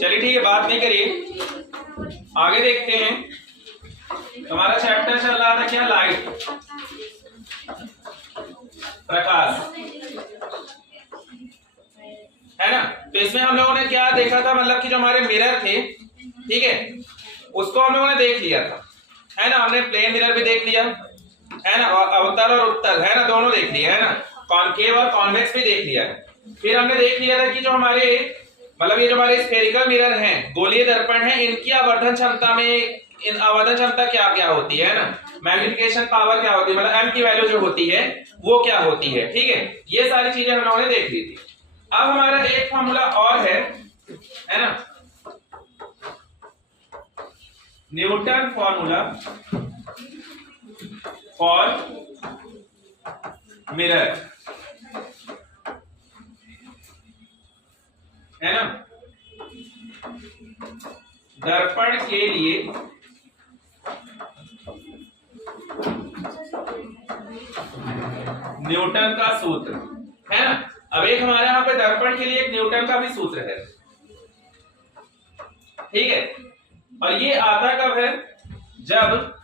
चलिए ठीक है, बात नहीं करिए, आगे देखते हैं। हमारा चैप्टर चल रहा था क्या, लाइट, प्रकाश, है ना। तो इसमें हम लोगों ने क्या देखा था, मतलब कि जो हमारे मिरर थे, ठीक है, उसको हम लोगों ने देख लिया था, है ना। हमने प्लेन मिरर भी देख लिया, है ना, और अवतल और उत्तल, है ना, दोनों देख लिए, है ना। कॉनकेव और कॉन्वेक्स भी देख लिया है। फिर हमने देख लिया था कि जो हमारे मतलब ये जो हमारे स्फेरिकल मिरर हैं, गोलीय दर्पण हैं, इनकी आवर्धन क्षमता में, इन आवर्धन क्षमता क्या क्या होती है ना, मैग्निफिकेशन पावर क्या होती है, मतलब एम की वैल्यू जो होती है वो क्या होती है, ठीक है। ये सारी चीजें हम लोगों ने देख ली थी। अब हमारा एक फॉर्मूला और है ना, न्यूटन फॉर्मूला फॉर मिरर, है ना। दर्पण के लिए न्यूटन का सूत्र, है ना। अब एक हमारे यहां पे दर्पण के लिए एक न्यूटन का भी सूत्र है, ठीक है। और ये आता कब है, जब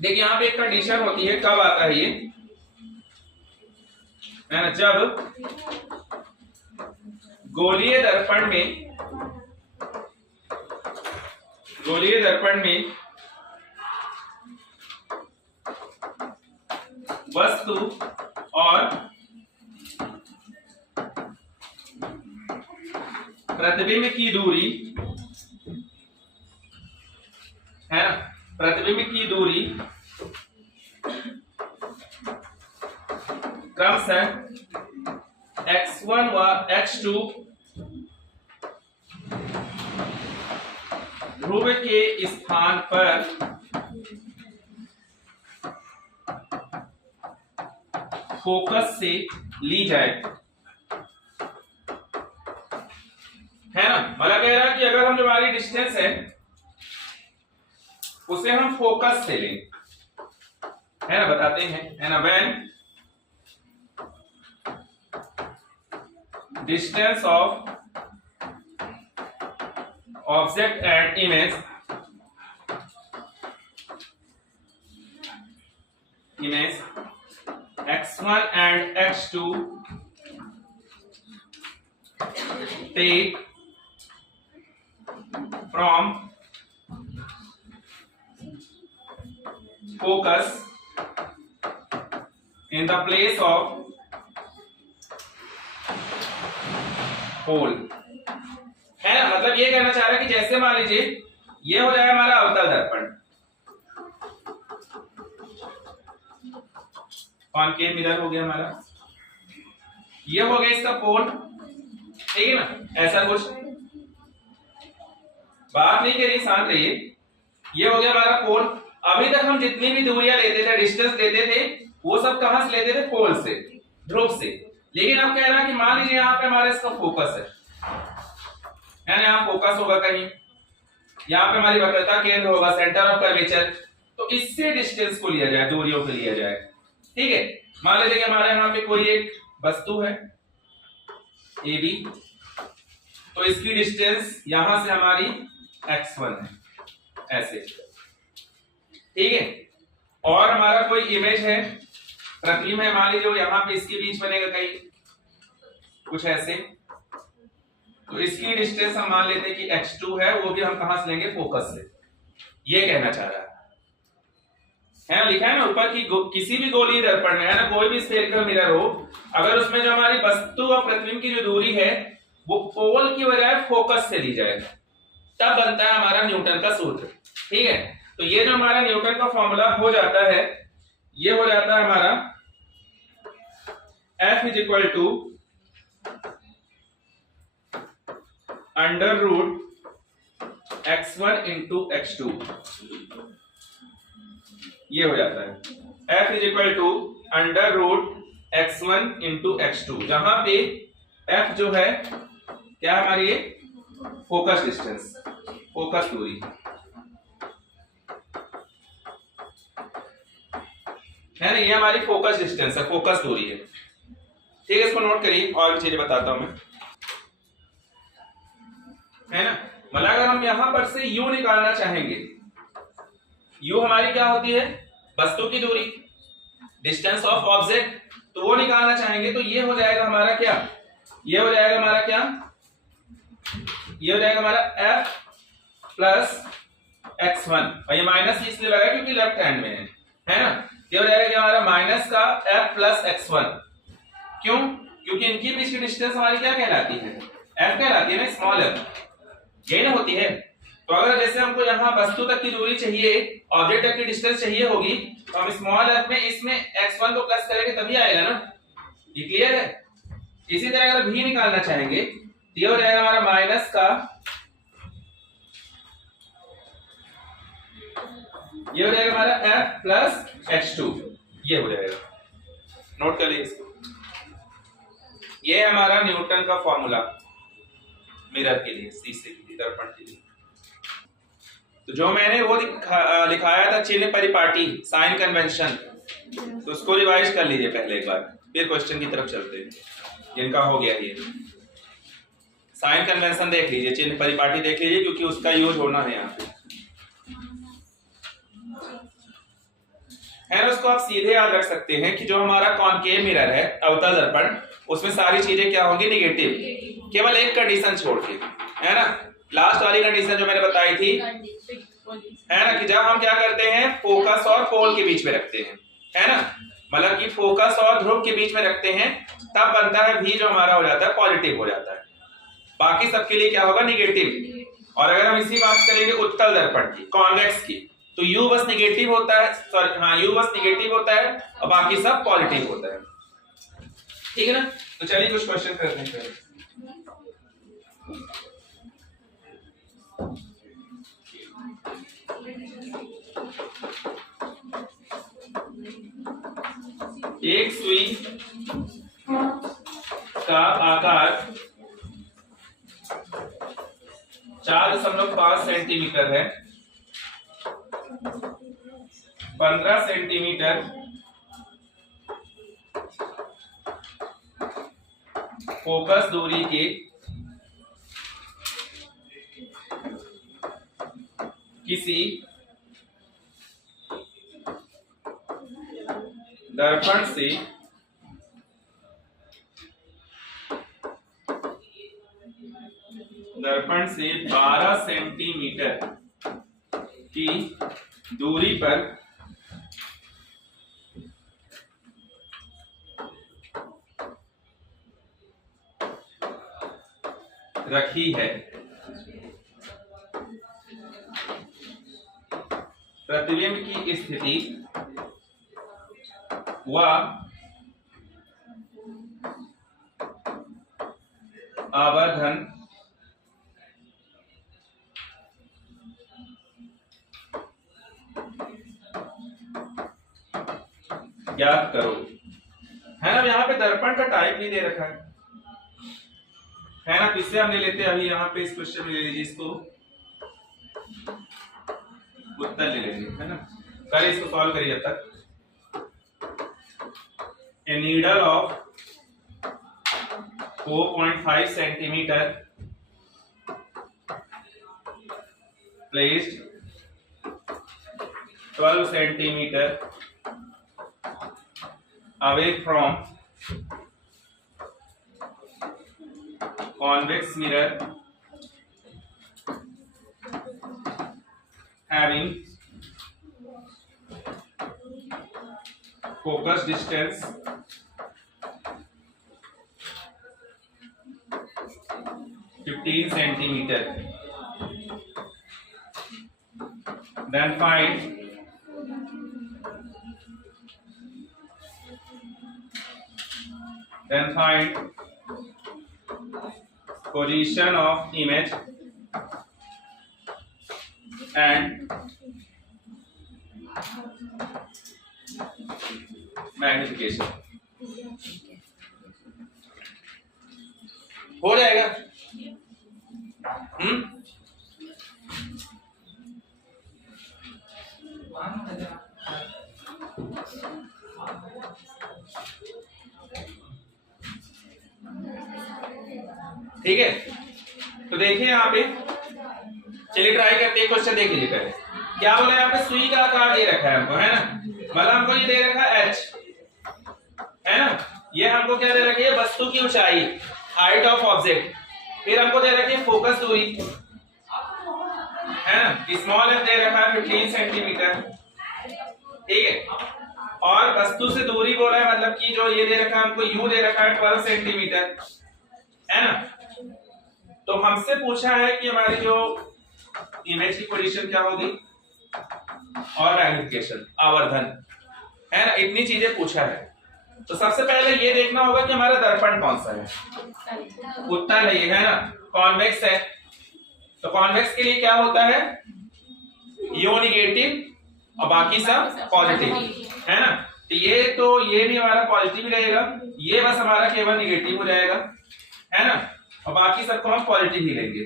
देखिए यहां पे एक कंडीशन होती है, कब आता है ये, है ना, जब गोलीय दर्पण में वस्तु और प्रतिबिंब की दूरी, है ना, प्रतिबिंब की दूरी क्रमशः x1 व x2 ध्रुव के स्थान पर फोकस से ली जाए, है ना। मतलब कह रहा है कि अगर हम जो हमारी डिस्टेंस है उसे हम फोकस से लें, है ना, बताते हैं, है ना। When distance of object and image x1 and x2 take from focus in the place of pole, है ना। मतलब ये कहना चाह रहा है कि जैसे मान लीजिए ये हो जाए हमारा अवतल दर्पण, कॉनकेव मिरर हो गया हमारा, ये हो गया इसका पोल, ठीक है ना। ऐसा कुछ बात नहीं करिए, शांत रहिए। ये हो गया हमारा पोल। अभी तक हम जितनी भी दूरियां लेते थे, डिस्टेंस लेते थे, वो सब कहां से लेते थे, पोल से, ध्रुव से। लेकिन अब कह रहा है कि मान लीजिए यहाँ पे हमारा इसका फोकस है ना, यहाँ फोकस होगा कहीं, यहाँ पे हमारी वक्रता केंद्र होगा, सेंटर ऑफ कर्वेचर, तो इससे डिस्टेंस को लिया जाए, दूरियों को लिया जाए, ठीक है। मान लीजिए कि हमारे यहाँ पे कोई एक वस्तु है ए बी, तो इसकी डिस्टेंस यहां से हमारी x1 है, ऐसे, ठीक है। और हमारा कोई इमेज है, प्रतिबिंब है, मान लीजिए यहां पे इसके बीच बनेगा कहीं कुछ ऐसे, तो इसकी डिस्टेंस हम मान लेते हैं कि x2 है, वो भी हम कहां से लेंगे, फोकस से। ये कहना चाह रहा है, लिखा है ना ऊपर की किसी भी गोलीय दर्पण में, है ना, कोई भी स्फेरिकल मिरर हो, अगर उसमें जो हमारी वस्तु और प्रतिबिंब की जो दूरी है वो पोल की बजाय फोकस से ली जाए, तब बनता है हमारा न्यूटन का सूत्र, ठीक है। तो ये जो हमारा न्यूटन का फॉर्मूला हो जाता है, ये हो जाता है हमारा F is equal to under root x1 into x2, ये हो जाता है F is equal to under root x1 into x2, जहां पे F जो है क्या हमारी, ये फोकस डिस्टेंस, फोकस दूरी, है ना, ये हमारी फोकस डिस्टेंस है, फोकस दूरी है, ठीक है। इसको नोट करिए, और चीजें बताता हूं मैं। है ना। मतलब अगर हम यहां पर से u निकालना चाहेंगे, u हमारी क्या होती है, वस्तु की दूरी, डिस्टेंस ऑफ ऑब्जेक्ट, तो वो निकालना चाहेंगे तो ये हो जाएगा हमारा क्या, ये हो जाएगा हमारा क्या, ये हो जाएगा हमारा f प्लस x1, और ये माइनस इसलिए लगा क्योंकि लेफ्ट हैंड में है ना। ये हो जाएगा हमारा माइनस का f प्लस x1, क्यों, क्योंकि इनकी बीच की डिस्टेंस हमारी क्या कहलाती है, f कहलाती है ना, स्मॉल f, यही ना होती है। तो अगर जैसे हमको यहाँ वस्तु तक की दूरी चाहिए, ऑब्जेक्ट तक की डिस्टेंस चाहिए होगी, तो हम स्मॉल f में इसमें x1 को प्लस करेंगे तभी आएगा ना, ये क्लियर है। इसी तरह अगर v निकालना चाहेंगे तो ये हो जाएगा हमारा माइनस का, ये हो जाएगा हमारा f प्लस h2, ये हो जाएगा, नोट कर लीजिए इसको। ये है हमारा न्यूटन का फॉर्मूला मिरर के लिए, शीशे के लिए, दर्पण के लिए। तो जो मैंने वो लिखाया था चिन्ह परिपाटी, साइन कन्वेंशन, तो उसको रिवाइज कर लीजिए पहले एक बार, फिर क्वेश्चन की तरफ चलते हैं, जिनका हो गया ये साइन कन्वेंशन देख लीजिए, चिन्ह परिपाटी देख लीजिए, क्योंकि उसका यूज होना है यहाँ पे, है ना। उसको आप सीधे याद रख सकते हैं कि जो हमारा कॉनकेव मिरर है, अवतल दर्पण, उसमें सारी चीजें क्या होंगी, निगेटिव, केवल एक कंडीशन छोड़ के, है ना, लास्ट वाली कंडीशन जो मैंने बताई थी, है ना, कि जब हम क्या करते हैं, फोकस और पोल के बीच में रखते हैं, है ना, मतलब कि फोकस और ध्रुव के बीच में रखते हैं, तब बनता है v जो हमारा हो जाता है पॉजिटिव हो जाता है, बाकी सबके लिए क्या होगा, निगेटिव। और अगर हम इसी बात करेंगे उत्तल दर्पण की, कॉन्वेक्स की, तो u बस निगेटिव होता है, सॉरी हाँ, u बस निगेटिव होता है और बाकी सब पॉजिटिव होता है, ठीक है ना। तो चलिए कुछ क्वेश्चन करते हैं। एक सुई का आकार 4.5 सेंटीमीटर है, 15 सेंटीमीटर फोकस दूरी के किसी दर्पण से दर्पण से 12 सेंटीमीटर की दूरी पर रखी है। प्रतिबिंब की स्थिति व आवर्धन ज्ञात करो, है ना। यहाँ पे दर्पण का टाइप नहीं दे रखा है ना, किससे हम ले लेते हैं अभी यहाँ पे इस क्वेश्चन में, ले लीजिए इसको, उत्तर ले लेंगे, है ना। कल इसको सॉल्व करिए जब तक। A needle of 4.5 centimeter placed 12 centimeter away from convex mirror having focus distance 15 centimeter, then find position of image and magnification। हो जाएगा। ठीक है, तो देखिए यहाँ पे, चलिए ट्राई करते हैं, क्वेश्चन देख लीजिए पहले क्या बोला। यहाँ पे सुई का आकार दे रखा है हमको, है ना, मतलब हमको ये दे रखा है h, है ना, ये हमको क्या दे रखी है, वस्तु की ऊंचाई, हाइट ऑफ ऑब्जेक्ट, फिर हमको दे रखी है फोकस दूरी, है ना, स्मॉल f दे रखा है 15 सेंटीमीटर, ठीक है, और वस्तु से दूरी बोला है, मतलब कि जो ये दे रखा है हमको u दे रखा है 12 सेंटीमीटर, है ना। तो हमसे पूछा है कि हमारी जो इमेज की पोजीशन क्या होगी और मैग्निफिकेशन, आवर्धन, है ना, इतनी चीजें पूछा है। तो सबसे पहले ये देखना होगा कि हमारा दर्पण कौन सा है, उत्तल है ये, है ना, कॉन्वेक्स है। तो कॉन्वेक्स के लिए क्या होता है, यो नेगेटिव और बाकी सब पॉजिटिव, है ना। तो ये भी हमारा पॉजिटिव रहेगा, ये बस हमारा केवल नेगेटिव हो जाएगा, है ना, और बाकी सबको हम पॉजिटिव ही लेंगे।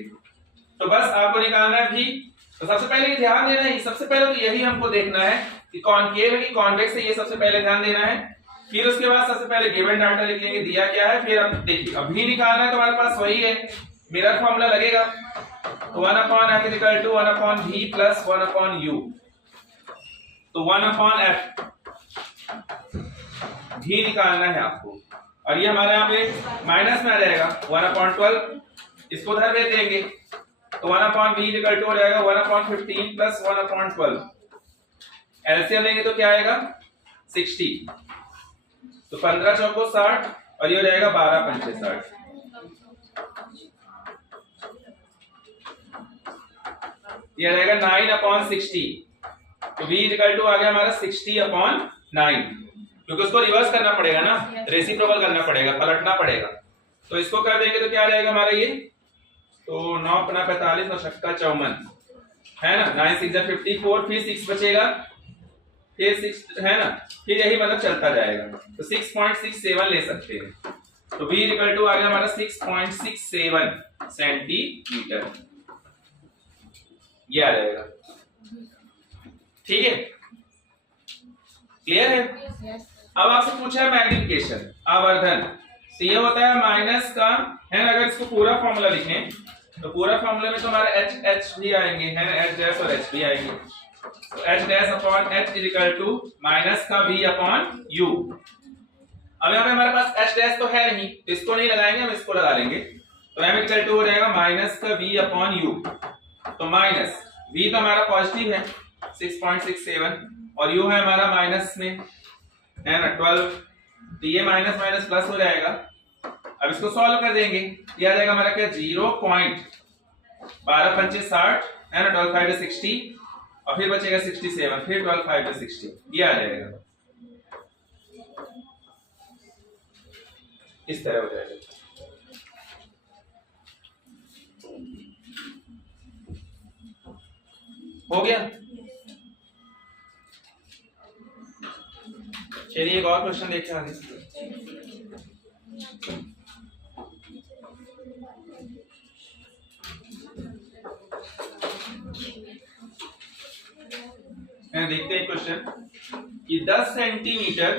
तो बस आपको निकालना है भी। तो सबसे पहले ध्यान देना है, सबसे पहले तो यही हमको देखना है कि कॉनकेव है कि कॉन्वेक्स है, ये सबसे पहले ध्यान देना है। फिर उसके बाद सबसे पहले गिवन डाटा लिख लेंगे, दिया क्या है, फिर अब देखिए अभी निकालना है तो हमारे पास वही है, मिरर फॉर्मूला लगेगा, 1/f = 1/v + 1/u। तो 1/f भी निकालना है आपको, और ये हमारे यहाँ पे माइनस में आ जाएगा 1/12, इसको उधर भेज देंगे, तो 1/v = हो जाएगा 1/15 + 1/12। एलसीएम लेंगे तो क्या आएगा 60, तो 15 चौको 60 और ये हो जाएगा 12 पंचे 60। ये रहेगा 9/60, तो v = आ गया हमारा 60/9, क्योंकि उसको रिवर्स करना पड़ेगा ना, रेसिप्रोकल करना पड़ेगा, पलटना पड़ेगा। तो इसको कर देंगे तो क्या आ जाएगा हमारा ये, तो 9 × 45 और 6 × 54, है ना, 9 × 6 = 54, फिर 6 बचेगा, फिर 6, है ना, फिर यही मतलब चलता जाएगा। तो 6.67 ले सकते हैं, तो v = आ गया हमारा 6.67 सेंटीमीटर, ये आ जाएगा, ठीक है, क्लियर है। अब आपसे पूछा है मैग्निफिकेशन, आवर्धन, तो ये होता है माइनस का, है ना, अगर इसको पूरा फॉर्मूला लिखें तो पूरा फॉर्मूला में तो हमारा h भी आएंगे, है ना, h' और h भी आएंगे, तो h'/h = माइनस का v/u। अब यहाँ पे हमारे पास h' तो है नहीं, तो इसको नहीं लगाएंगे, हम इसको लगा लेंगे, तो m = हो जाएगा माइनस का v/u। तो माइनस v तो हमारा पॉजिटिव है 6.67 और u है हमारा माइनस में, है ना, 12, तो ये माइनस माइनस प्लस हो जाएगा। अब इसको सॉल्व कर देंगे, ये आ जाएगा हमारा क्या 0.12 पंचे 60, है ना, 12 5 60 और फिर बचेगा 67, फिर 12 5 60, ये आ जाएगा, इस तरह हो जाएगा। हो गया। चलिए एक और क्वेश्चन देखते हैं आगे। देखते हैं क्वेश्चन कि 10 सेंटीमीटर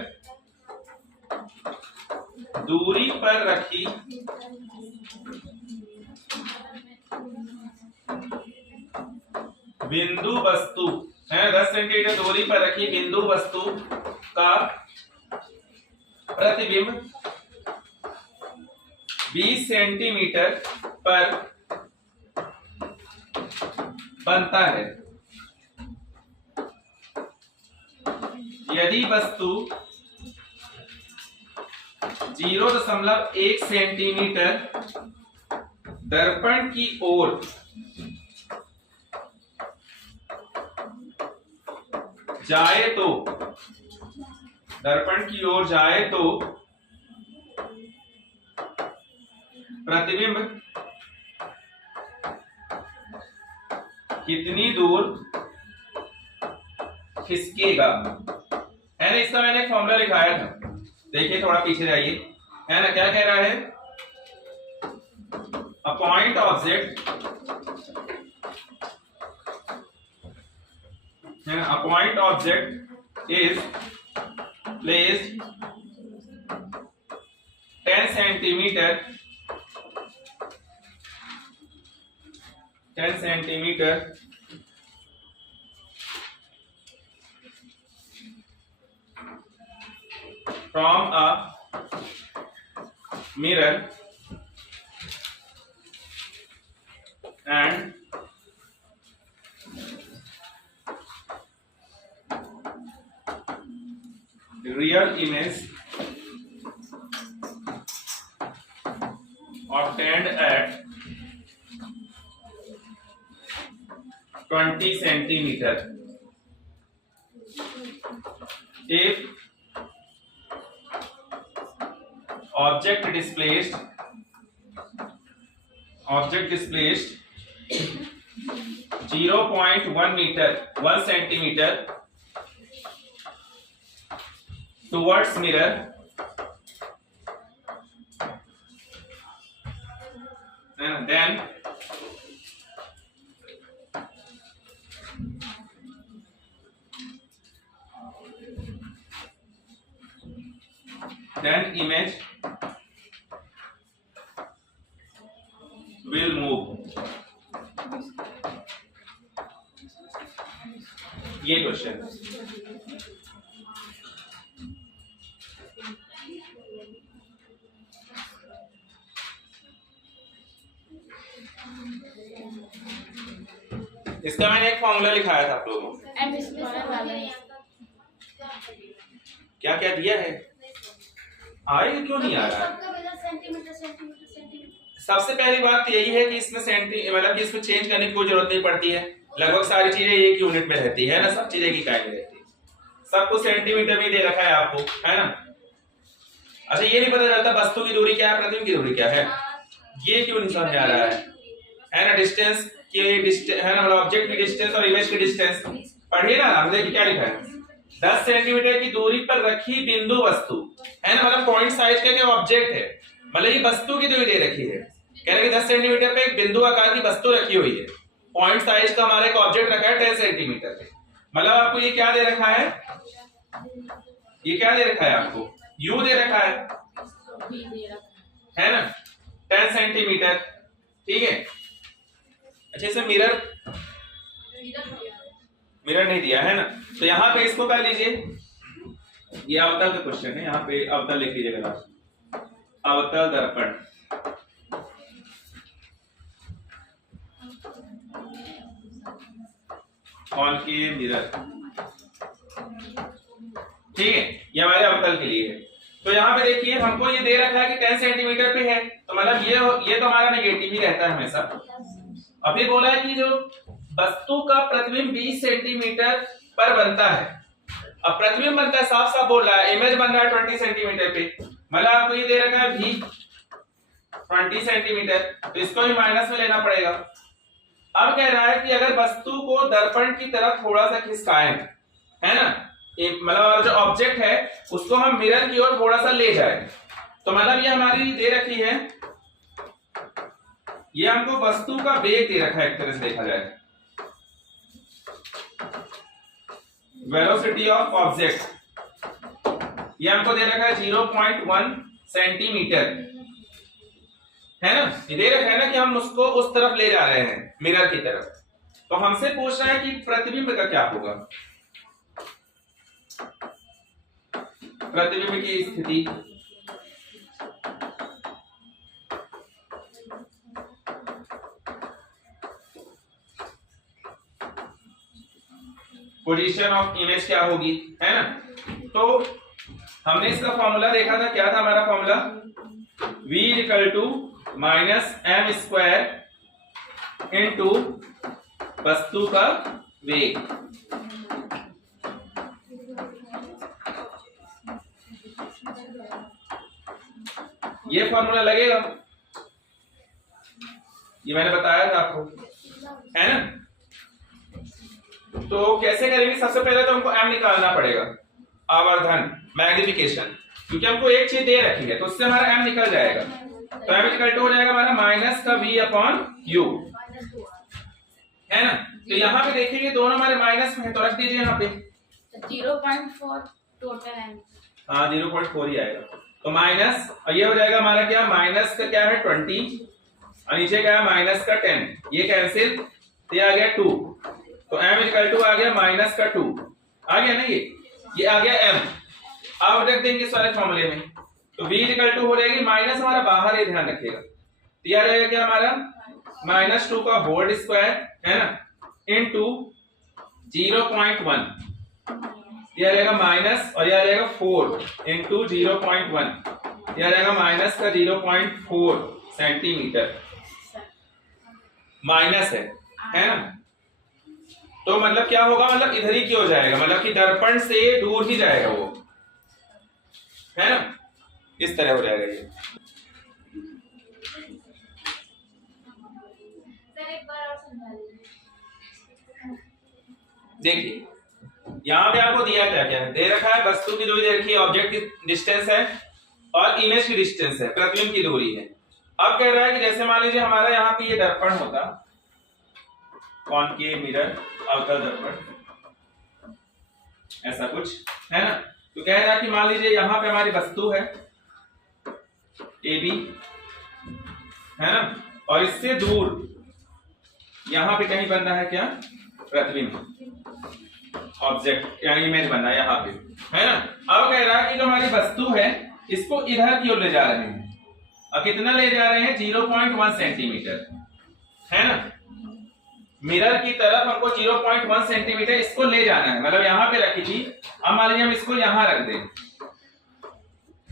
दूरी पर रखी बिंदु वस्तु, है 10 सेंटीमीटर दूरी पर रखी बिंदु वस्तु का प्रतिबिंब 20 सेंटीमीटर पर बनता है। यदि वस्तु 0.1 सेंटीमीटर दर्पण की ओर जाए तो, दर्पण की ओर जाए तो प्रतिबिंब कितनी दूर खिसकेगा, है ना। इसका मैंने एक फॉर्मूला लिखाया था, देखिए थोड़ा पीछे जाइए, है ना, क्या कह रहा है, a point object, a point object is placed 10 centimeter 10 centimetre from a mirror and the real image obtained at 20 centimeter. If object displaced 0.1 meter 1 centimeter towards mirror, and then image will move. ये question इसका मैंने एक formula लिखाया था आप लोगों को। क्या क्या दिया है? आए क्यों नहीं आ रहा है? सबसे पहली बात तो यही है कि इसमें मतलब कि इसमें चेंज करने की कोई जरूरत नहीं पड़ती है। लगभग सारी चीजें एक यूनिट में रहती है ना, सब चीजें की इकाई में रहती है। सबको सेंटीमीटर में दे रखा है आपको, है ना। अच्छा ये नहीं पता चलता वस्तु की दूरी क्या है, प्रतिबिंब की दूरी क्या है, ये क्यों नहीं समझ आ रहा है ना। डिस्टेंस की है ना, मतलब ऑब्जेक्ट की डिस्टेंस और इमेज की डिस्टेंस पढ़िए ना। आप देखिए क्या लिखा है, 10 सेंटीमीटर की दूरी पर रखी बिंदु वस्तु, है ना, मतलब पॉइंट साइज का क्या ऑब्जेक्ट है, मतलब ये वस्तु की दूरी दे रखी है। कह रहे कि 10 सेंटीमीटर पे एक बिंदु आकार की वस्तु रखी हुई है, पॉइंट साइज का हमारा एक ऑब्जेक्ट रखा है 10 सेंटीमीटर पे। मतलब आपको ये क्या दे रखा है, ये क्या दे रखा है आपको, यू दे रखा है ना, 10 सेंटीमीटर, ठीक है। अच्छा इसमें मिरर नहीं दिया है ना, तो यहाँ पे इसको कर लीजिए, ये अवतल का क्वेश्चन है, यहाँ पे अवतल लिख लीजिएगा, अवतल दर्पण। कॉनकेव मिरर, ठीक है, ये हमारे अवतल के लिए है। तो यहाँ पे देखिए हमको ये दे रखा है कि 10 सेंटीमीटर पे है, तो मतलब ये तो हमारा नेगेटिव ही रहता है हमेशा। अभी बोला है कि जो वस्तु का प्रतिबिंब 20 सेंटीमीटर पर बनता है, अब प्रतिबिंब बनता है, साफ साफ बोल रहा है, इमेज बन रहा है 20 सेंटीमीटर पे, मतलब आपको ये दे रखा है भी 20 सेंटीमीटर, तो इसको भी माइनस में लेना पड़ेगा। अब कह रहा है कि अगर वस्तु को दर्पण की तरफ थोड़ा सा खिसकाएं, है ना, मतलब जो ऑब्जेक्ट है उसको हम मिरर की ओर थोड़ा सा ले जाएं, तो मतलब ये हमारी दे रखी है, ये हमको वस्तु का वेग दे रखा है, एक तरह से देखा जाए वेलोसिटी ऑफ ऑब्जेक्ट, ये हमको दे रखा है 0.1 सेंटीमीटर, है ना, ये दे रखा है ना कि हम उसको उस तरफ ले जा रहे हैं, मिरर की तरफ। तो हमसे पूछ रहा है कि प्रतिबिंब का क्या होगा, प्रतिबिंब की स्थिति, पोजीशन ऑफ इमेज क्या होगी, है ना। तो हमने इसका फॉर्मूला देखा था, क्या था हमारा फॉर्मूला, v = -m² इनटू वस्तु का वेग। ये फॉर्मूला लगेगा, ये मैंने बताया था आपको, है ना। तो कैसे करेंगे, सबसे पहले तो हमको m निकालना पड़ेगा, आवर्धन, मैग्निफिकेशन, क्योंकि हमको एक चीज दे रखी है तो उससे हमारा m निकल जाएगा। तो m = हो जाएगा हमारा माइनस का v/u, है ना। तो यहाँ पे देखेंगे दोनों हमारे माइनस में है, तो रख दीजिए यहाँ पे 0.4 टोटल है, हाँ 0.4 ही आएगा। तो माइनस, और ये हो जाएगा हमारा क्या, माइनस का क्या है 20, और नीचे क्या है माइनस का 10, ये कैंसिल, तो ये आ गया 2, तो m इक्वल टू आ गया माइनस का 2, आ गया ना, ये आ गया m। अब रख देंगे इस वाले फॉर्मूले में, तो v इक्वल टू हो जाएगी, माइनस हमारा बाहर है, ध्यान रखिएगा, तो यह रहेगा क्या हमारा -2 का होल स्क्वायर है ना, इनटू 0.1, यह रहेगा माइनस, और यह रहेगा 4 इंटू 0.1, यह रहेगा माइनस का 0.4 सेंटीमीटर, माइनस है ना। तो मतलब क्या होगा, मतलब इधर ही क्यों जाएगा, मतलब कि दर्पण से दूर ही जाएगा वो, है ना, इस तरह हो जाएगा ये। सर एक बार और समझा दीजिए। देखिए यहाँ पे आपको दिया क्या क्या है, दे रखा है वस्तु की दूरी दे रखी है, ऑब्जेक्ट की डिस्टेंस है और इमेज की डिस्टेंस है, प्रतिबिंब की दूरी है। अब कह रहा है कि जैसे मान लीजिए हमारा यहाँ पे ये दर्पण होता, कॉनकेव मिरर, अवतल दर्पण, ऐसा कुछ है ना, तो कह रहा है कि मान लीजिए यहाँ पे हमारी वस्तु है AB, है ना, और इससे दूर यहाँ पे कहीं बन रहा है क्या, प्रतिबिंब, ऑब्जेक्ट यानी इमेज बन रहा है यहाँ पे, है ना। अब कह रहा है कि जो हमारी वस्तु है इसको इधर की ओर ले जा रहे हैं, अब कितना ले जा रहे हैं, 0.1 सेंटीमीटर, है ना, मिरर की तरफ हमको 0.1 सेंटीमीटर इसको ले जाना है, मतलब यहाँ पे रखी थी, अब मान लीजिए हम इसको यहाँ रख दें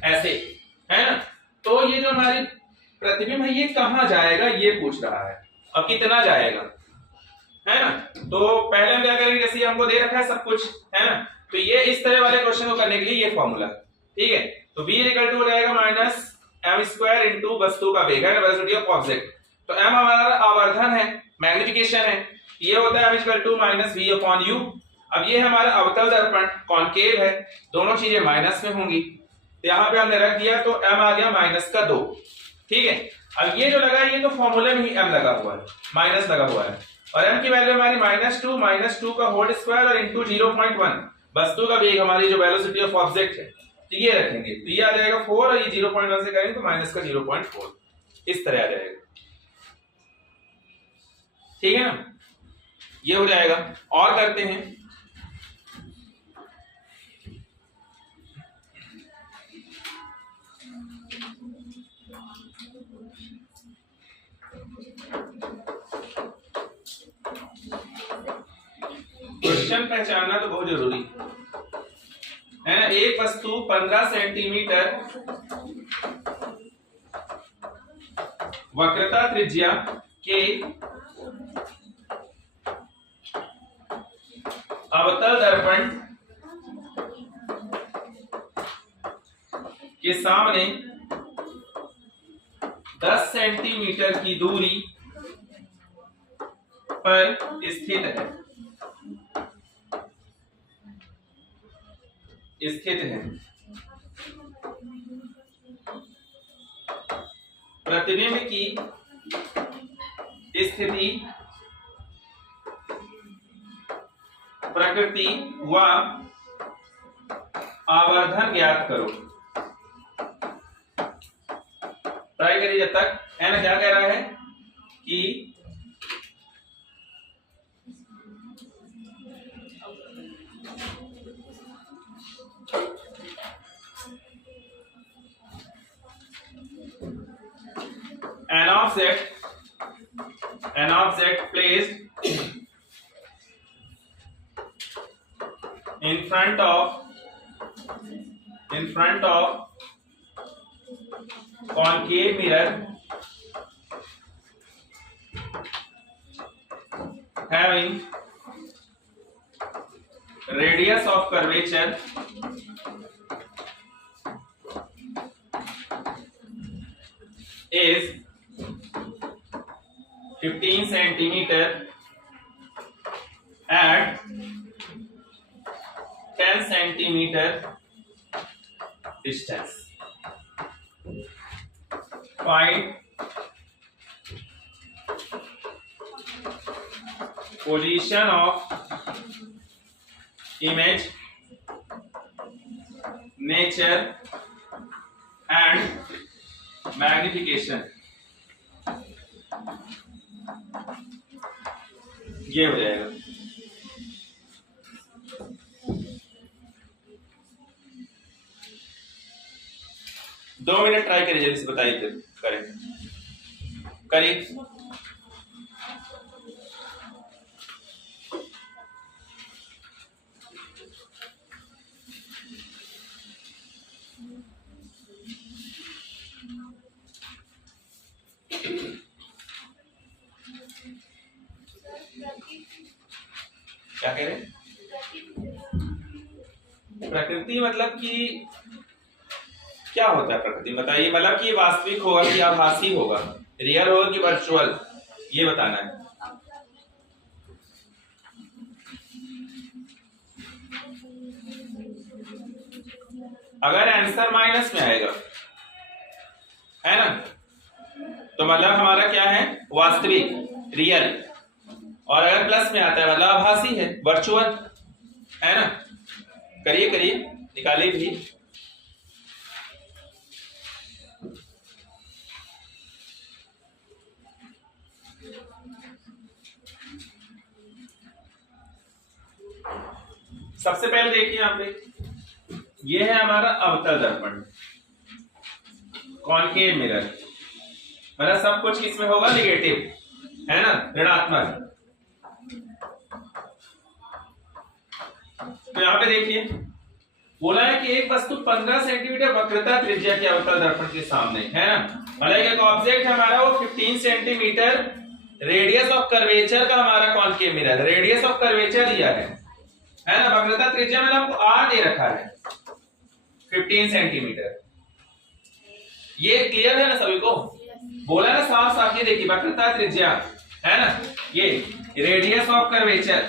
ऐसे, है ना, तो ये जो हमारी प्रतिबिंब है ये कहाँ जाएगा ये पूछ रहा है, अब कितना जाएगा, है ना। तो पहले हम क्या करेंगे, जैसे हमको दे रखा है सब कुछ, है ना, तो ये इस तरह वाले क्वेश्चन को करने के लिए ये फॉर्मूला, ठीक है। तो v इक्वल टू हो जाएगा माइनस m स्क्वायर इंटू वस्तु का वेग है, वेलोसिटी ऑफ ऑब्जेक्ट, तो m हमारा आवर्धन है, मैग्निफिकेशन है, ये होता है m equal to minus v upon u। अब ये हमारा अवतल दर्पण कॉनकेव है, दोनों चीजें माइनस में होंगी, तो यहाँ पे हमने रख दिया, तो m आ गया माइनस का 2, ठीक है। अब ये जो लगा है ये तो फॉर्मूले में ही m लगा हुआ है, माइनस लगा हुआ है, और m की वैल्यू हमारी -2 का होल स्क्वायर और इंटू 0.1, वस्तु का वेग हमारी जो वेलोसिटी ऑफ ऑब्जेक्ट है, तो ये रखेंगे, तो ये आ जाएगा 4 और ये 0.1 से करेंगे तो माइनस का 0.4, इस तरह आ जाएगा, ठीक है ना, ये हो जाएगा। और करते हैं, क्वेश्चन पहचानना तो बहुत जरूरी है ना। एक वस्तु 15 सेंटीमीटर वक्रता त्रिज्या के अवतल दर्पण के सामने 10 सेंटीमीटर की दूरी पर स्थित है, प्रतिबिंब की स्थिति, प्रकृति व आवर्धन ज्ञात करो। ट्राई करिए जब तक, है ना। क्या कह रहा है कि an object placed in front of concave mirror having radius of curvature is 15 centimeter at 10 centimeter distance. Find position of image, nature and magnification. ये हो जाएगा। दो मिनट ट्राई करिए, जल्दी से बताइए, फिर करें करिए। क्या कह रहे हैं? प्रकृति मतलब कि क्या होता है प्रकृति, बताइए। मतलब कि वास्तविक होगा कि आभासी होगा, रियल होगा कि वर्चुअल, ये बताना है। अगर आंसर माइनस में आएगा, है ना, तो मतलब हमारा क्या है, वास्तविक, रियल। और अगर प्लस में आता है मतलब आभासी है, वर्चुअल, है ना। करिए करिए, निकालिए भी। सबसे पहले देखिए यहाँ पे, ये है हमारा अवतल दर्पण, कॉनकेव मिरर। मतलब सब कुछ किसमें होगा, निगेटिव, है ना, ऋणात्मक। तो यहाँ पे देखिए बोला है कि एक वस्तु 15 सेंटीमीटर वक्रता त्रिज्या के अवतल दर्पण के सामने, है ना। मतलब एक ऑब्जेक्ट हमारा वो 15 सेंटीमीटर रेडियस ऑफ कर्वेचर का हमारा concave mirror, radius of curvature दिया है ना। वक्रता त्रिज्या में आपको आर दे रखा है 15 सेंटीमीटर। ये क्लियर है ना सभी को? बोला ना साफ साफ, ये देखिए वक्रता त्रिज्या, है ना, ये रेडियस ऑफ कर्वेचर,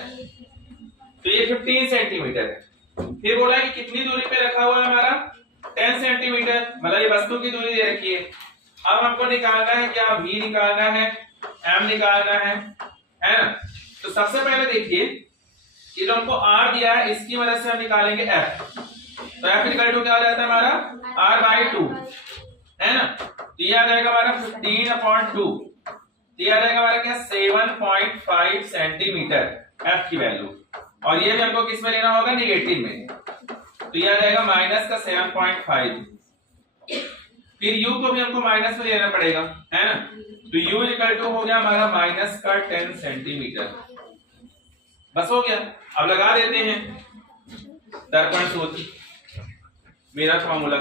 तो ये 15 सेंटीमीटर है। फिर बोला कि कितनी दूरी पे रखा हुआ है हमारा, 10 सेंटीमीटर, मतलब ये वस्तु की दूरी दे रखी है। अब हमको निकालना है क्या, v निकालना है, m निकालना है ना। तो सबसे पहले देखिए कि जो हमको r दिया है इसकी मदद से हम निकालेंगे f। तो f इक्वल टू क्या हो जाता है हमारा, r/2, है ना। तो ये आ जाएगा हमारा 15/2, ये आ जाएगा हमारा क्या, 7.5 सेंटीमीटर f की वैल्यू। और ये भी हमको किस में लेना होगा, निगेटिव में, तो ये आ जाएगा माइनस का 7.5। फिर u को भी हमको माइनस में लेना पड़ेगा, है ना। तो u इक्वल टू हो गया हमारा माइनस का 10 सेंटीमीटर। बस हो गया। अब लगा देते हैं दर्पण सूत्र, मेरा फॉर्मूला।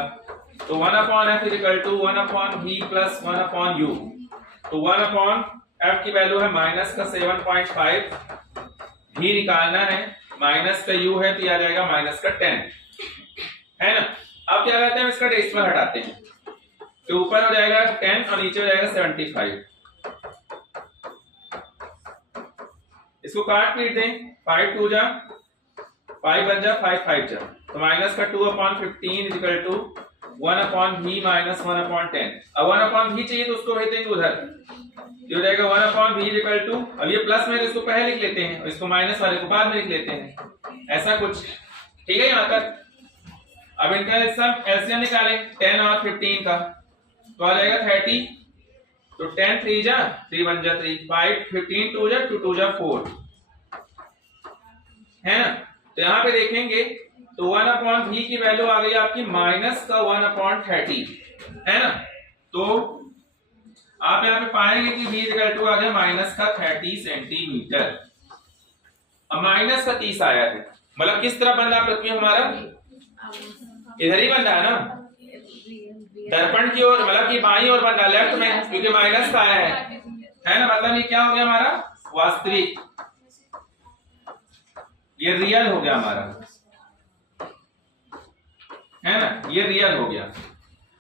तो 1/f equal to 1/v plus 1/u। तो 1/f की वैल्यू है माइनस का 7.5, v निकालना है, माइनस का u है, तो आ जाएगा माइनस का 10, है ना। अब क्या करते हैं, इसका डेसिमल हटाते हैं, तो ऊपर हो जाएगा 10 और नीचे हो जाएगा 75। इसको काट पीट दें, 5 2 जा 5 बन जा 5 5 जा, तो माइनस का 2/15 इक्वल टू 1/v माइनस 1/10। अब 1/v चाहिए तो उसको भेज देंगे उधर, ये हो जाएगा 1/v इक्वल टू, अब ये प्लस में इसको पहले लिख लेते हैं और इसको माइनस वाले को बाद में लिख लेते हैं, ऐसा कुछ, ठीक है यहाँ तक। अब इनका सब एलसीएम निकालें 10 और 15 का, तो आ जाएगा 30। तो 10 3 जा 3 बन जा 3, 5 15 2 जा 2 2 जा 4, है ना। तो यहाँ पे देखेंगे तो 1/v की वैल्यू आ गई आपकी माइनस का 1/30, है ना। तो आप यहाँ पे पाएंगे कि v इक्वल टू आ गया माइनस का 30 सेंटीमीटर। अब माइनस का 30 आया है, मतलब किस तरह बन रहा पृथ्वी हमारा, इधर ही बन रहा है ना, दर्पण की ओर, मतलब कि बाईं ओर बन रहा है, लेफ्ट में, क्योंकि माइनस का आया है ना। मतलब ये क्या हो गया हमारा, वास्तविक, ये रियल हो गया हमारा, है ना, ये रियल हो गया।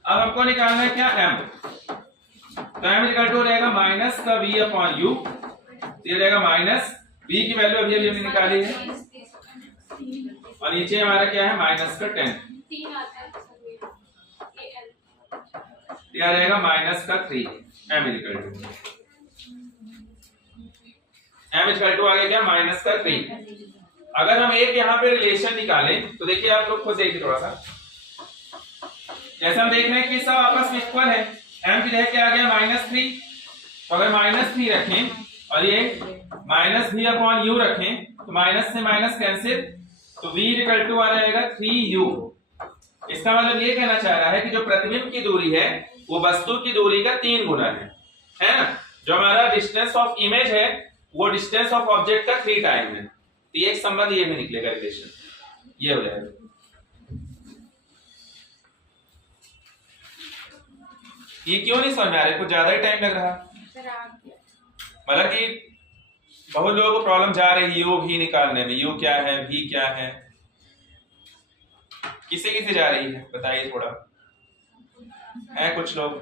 अब हमको निकालना है क्या, m। तो m इक्वल टू हो जाएगा माइनस का v/u, ये रहेगा माइनस, v की वैल्यू अभी हमने निकाली है, और नीचे हमारा क्या है, माइनस का 10, ये आ जाएगा माइनस का 3, m इक्वल टू आ गया क्या, माइनस का 3। अगर हम एक यहाँ पे रिलेशन निकालें तो देखिए, आप लोग खुद देखिए थोड़ा सा, जैसे हम देख रहे हैं कि सब आपस में इक्वल है, m की जगह क्या आ गया, -3। तो अगर -3 रखें और ये माइनस v अपॉन u रखें तो माइनस से माइनस कैंसिल, तो v इक्वल टू आ जाएगा 3u। इसका मतलब ये कहना चाह रहा है कि जो प्रतिबिंब की दूरी है वो वस्तु की दूरी का 3 गुना है ना। जो हमारा डिस्टेंस ऑफ इमेज है वो डिस्टेंस ऑफ ऑब्जेक्ट का 3 टाइम है। तो ये एक संबंध ये भी निकलेगा, रिलेशन ये हो जाएगा। ये क्यों नहीं समझ में आ रहा है, कुछ ज्यादा ही टाइम लग रहा, मतलब कि बहुत लोगों को प्रॉब्लम जा रही है यू भी निकालने में, यू क्या है भी क्या है, किसे किसे जा रही है बताइए थोड़ा, है कुछ लोग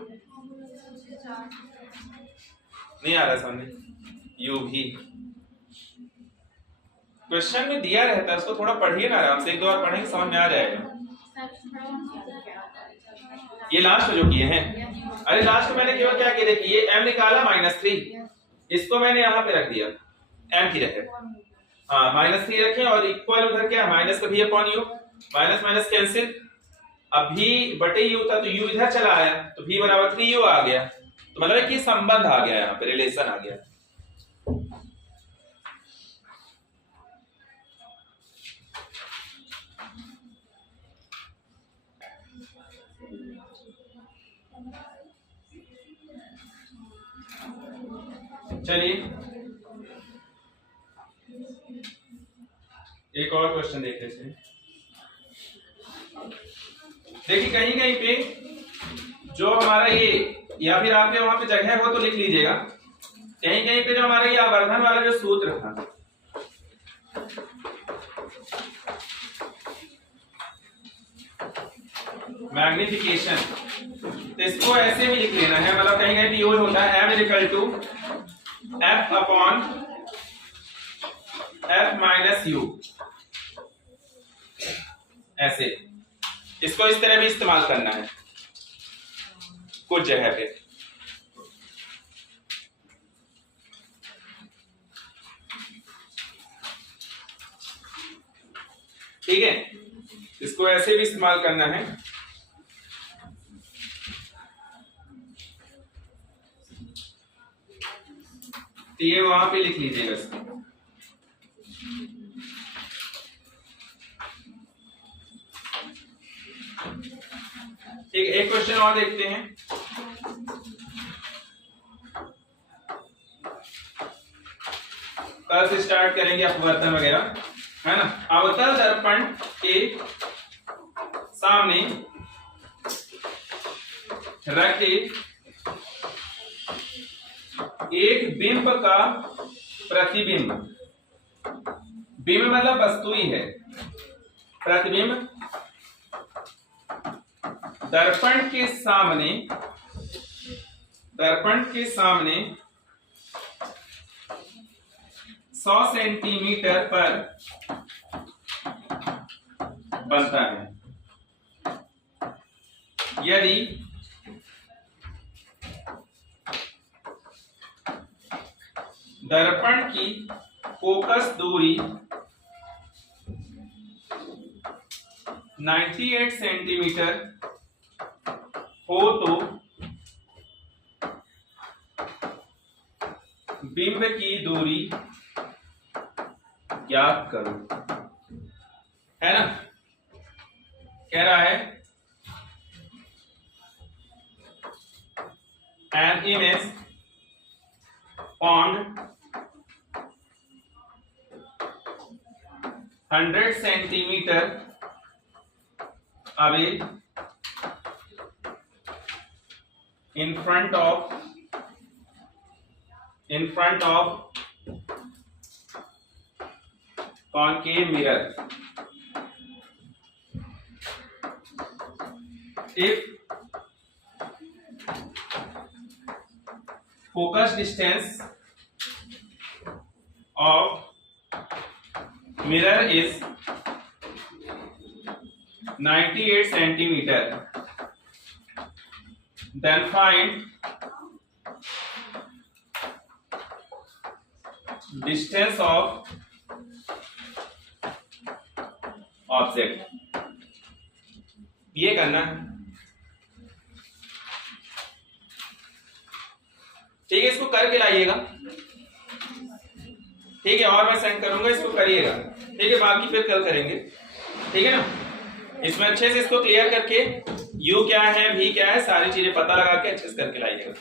नहीं आ रहा समझ, यू भी क्वेश्चन में दिया रहता है, उसको थोड़ा पढ़िए ना आराम से, एक दो बार पढ़ेंगे समझ में आ जाएगा। ये लास्ट जो किए हैं, अरे लास्ट में मैंने केवल क्या किया देखिए, ये m निकाला -3, इसको मैंने यहाँ पे रख दिया m की रखे, हाँ -3 रखे और इक्वल उधर क्या माइनस का v upon u, minus minus cancel, अब v बटे u था तो u इधर चला आया तो v बराबर 3u आ गया, तो मतलब कि संबंध आ गया, यहाँ पे रिलेशन आ गया। चलिए एक और क्वेश्चन देख लेते हैं। देखिए कहीं कहीं पे जो हमारा ये, या फिर आपके वहां पे जगह हो तो लिख लीजिएगा, कहीं कहीं पे जो हमारा ये आवर्धन वाला जो सूत्र था, मैग्निफिकेशन, तो इसको ऐसे भी लिख लेना है, मतलब कहीं कहीं भी यूज होता है m equal to f upon f minus u, ऐसे इसको इस तरह भी इस्तेमाल करना है कुछ जगह पे। ठीक है, इसको ऐसे भी इस्तेमाल करना है। तो ये वहां पे लिख लीजिएगा इसको। ठीक, एक क्वेश्चन और देखते हैं। कल से स्टार्ट करेंगे अपवर्तन वगैरह, है ना। अवतल दर्पण के सामने रखे एक बिंब का प्रतिबिंब, बिंब मतलब वस्तु ही है, प्रतिबिंब दर्पण के सामने 100 सेंटीमीटर पर बनता है। यदि दर्पण की फोकस दूरी 98 सेंटीमीटर हो तो बिंब की दूरी ज्ञात करो, है ना। कह रहा है an image formed 100 centimeter away in front of concave mirror. If focus distance of mirror is 98 centimeter, then find distance of object. ये करना है, ठीक है, इसको करके लाइएगा। ठीक है, और मैं सेंड करूंगा, इसको करिएगा। ठीक है, बाकी फिर कल करेंगे। ठीक है ना, इसमें अच्छे से इसको क्लियर करके u क्या है v क्या है सारी चीजें पता लगा के अच्छे से करके लाइएगा।